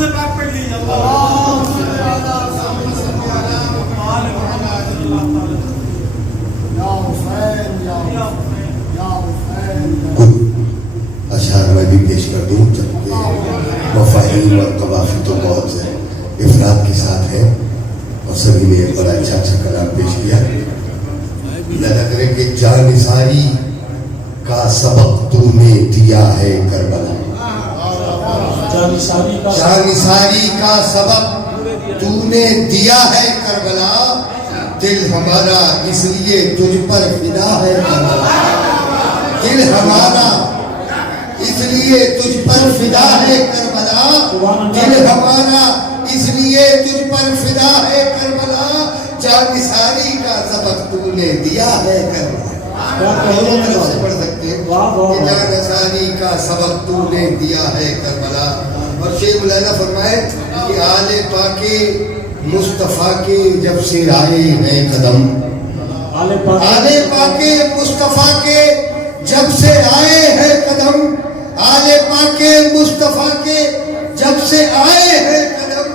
درود پاک پڑھ لیجیے اشعار میں بھی پیش کر دوں جبکہ مفاہیم اور قوافی تو بہت افراد کے ساتھ ہے اور سبھی نے بڑا اچھا کلام پیش کیا. اللہ کرے کہ جانثاری کا سبق تو نے دیا ہے کربلا. جانثاری کا سبق تو نے دیا ہے کربلا. دل ہمارا اس لیے تجھ پر فدا ہے کربلا. دل ہمارا اس لیے تجھ پر فدا ہے کربلا. دل ہمارا اس لیے تجھ پر فدا ہے کربلا. جانثاری کا سبق تو نے دیا ہے کربلا. دونوں طرف سے پڑھ سکتے ہیں کہ جانثاری کا سبق تو نے دیا ہے کربلا. اور شیخ مولانا فرمائے کہ آل پاک مصطفیٰ کے جب سے آئے ہیں قدم. آل پاک مصطفیٰ کے جب سے آئے ہیں قدم. آل پاک مصطفیٰ کے جب سے آئے ہیں قدم.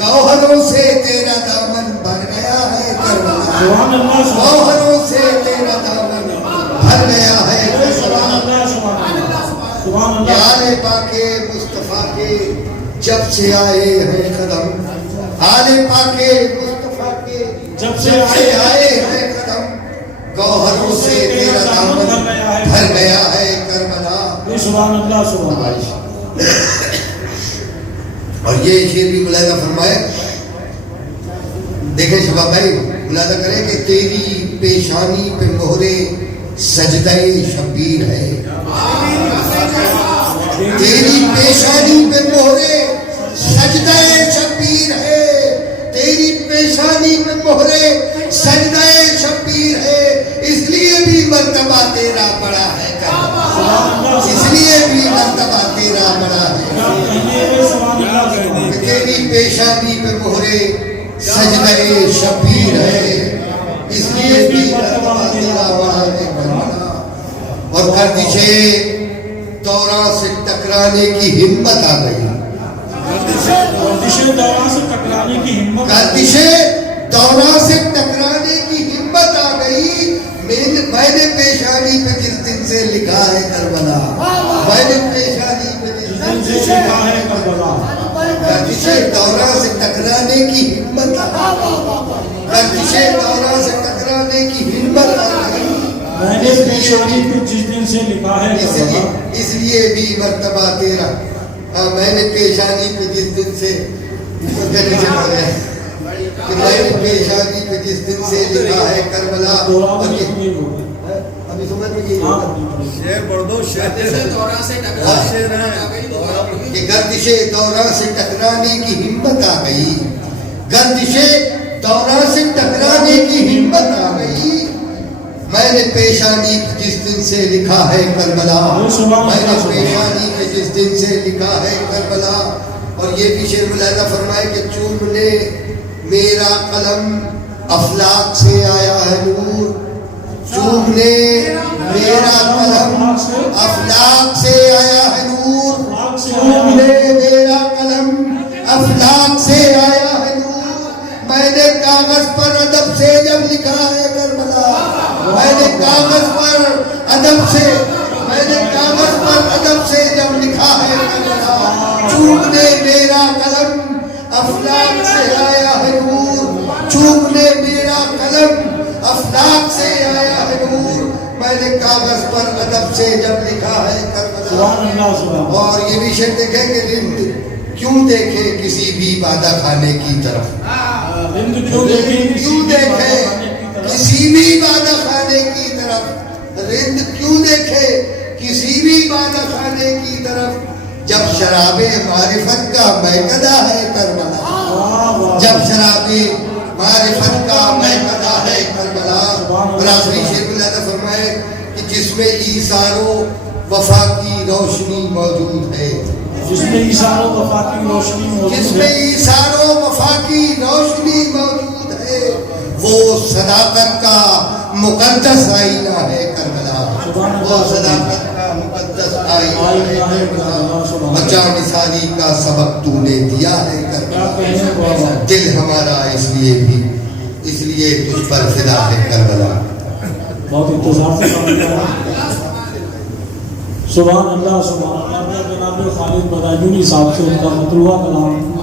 گوہروں سے تیرا دامن بھر گیا ہے کربلا. گوہروں سے تیرا دامن بھر گیا ہے کربلا. آل پاک مصطفیٰ کے جب سے آئے ہیں قدم. آل پاک مصطفیٰ کے جب سے آئے ہیں قدم. گوہروں سے تیرا دامن بھر گیا ہے کربلا. سبحان اللہ سبحان اللہ. اور یہ شعر بھی ملاحظہ فرمائے. دیکھیں شباب بھائی ملاحظہ کریں کہ تیری پیشانی پہ مہرے سجدہ شبیر ہے. تیری پیشانی پہ مہرے سجدہ شبیر ہے. تیری پیشانی پہ مہرے سجدہ شبیر ہے. اس لیے بھی مرتبہ تیرا بڑا ہے کربلا. اس لیے بھی مرتبہ تیرا بڑا ہے. تیری پیشانی پہ مہرے سجدہ شبیر ہے. اس لیے بھی مرتبہ تیرا بڑا ہے کربلا. اور گردشیں دوراں سے ٹکرانے کی ہمت آ گئی. گردشیں دوراں سے ٹکرانے کی ہمت. گردشیں دوراں سے ٹکرانے کی ہمت آ گئی. میں نے پیشانی پہ جس دن سے لکھا ہے کربلا. میں نے پیشانی پہ جس دن سے لکھا ہے کربلا. گردشیں دوراں سے ٹکرانے کی ہمت آ گئی. گردشیں دوراں سے ٹکرانے کی ہمت آ گئی. میں نے پیشانی پہ جس دن سے لکھا ہے کربلا. اس لیے بھی مرتبہ تیرا. میں نے پیشانی پہ جس دن سے کہ میں نے پیشانی پہ جس دن سے لکھا ہے کربلا. ابھی سمجھ میں یہ کہ گردشیں دوراں سے ٹکرانے کی ہمت آ گئی. گردشیں دوراں سے ٹکرانے کی ہمت آ گئی. میں نے پیشانی پہ جس دن سے لکھا ہے کربلا. میں نے پیشانی پہ جس دن سے لکھا ہے کربلا. اور یہ بھی شعر ملاحظہ فرمائے کہ چوم لے میرا قلم افلاک سے آیا ہے نور. چوم لے میرا قلم افلاک سے آیا ہے نور. چوم لے میرا قلم افلاک سے آیا ہے نور. میں نے کاغذ پر ادب سے جب لکھا ہے کربلا. میں نے کاغذ پر ادب سے جب لکھا ہے کربلا. چوم لے میرا قلم افلاک سے آیا ہے نور. چوم لے میرا قلم افلاک سے آیا ہے نور. میں نے کاغذ پر ادب سے جب لکھا ہے کربلا. اور یہ بھی شعر دیکھیں کہ رند کیوں دیکھے کسی بھی بادہ خانے کی طرف. کیوں دیکھے کسی بھی بادہ خانے کی طرف. رند کیوں دیکھے کسی بھی بادہ خانے کی طرف. جب شراب معرفت کا میکدہ ہے کربلا. جب شراب معرفت کا میکدہ ہے کربلا. اور آخری شعر ملاحظہ فرمائے کہ جس میں ایثار و وفا کی روشنی موجود ہے. جس میں ایثار و وفا کی روشنی موجود ہے. جس میں ایثار و وفا کی روشنی موجود ہے. وہ صداقت کا مقدس آئینہ ہے کربلا. وہ صداقت کا مقدس آئی ہے کربلا بچا نثاری کا سبق تو نے دیا ہے کربلا دل ہمارا اس لیے تجھ پر فدا ہے کربلا بہت انتظار سے کام کیا سبحان اللہ جناب خالد بدایونی صاحب سے ان کا مطلوبہ کلام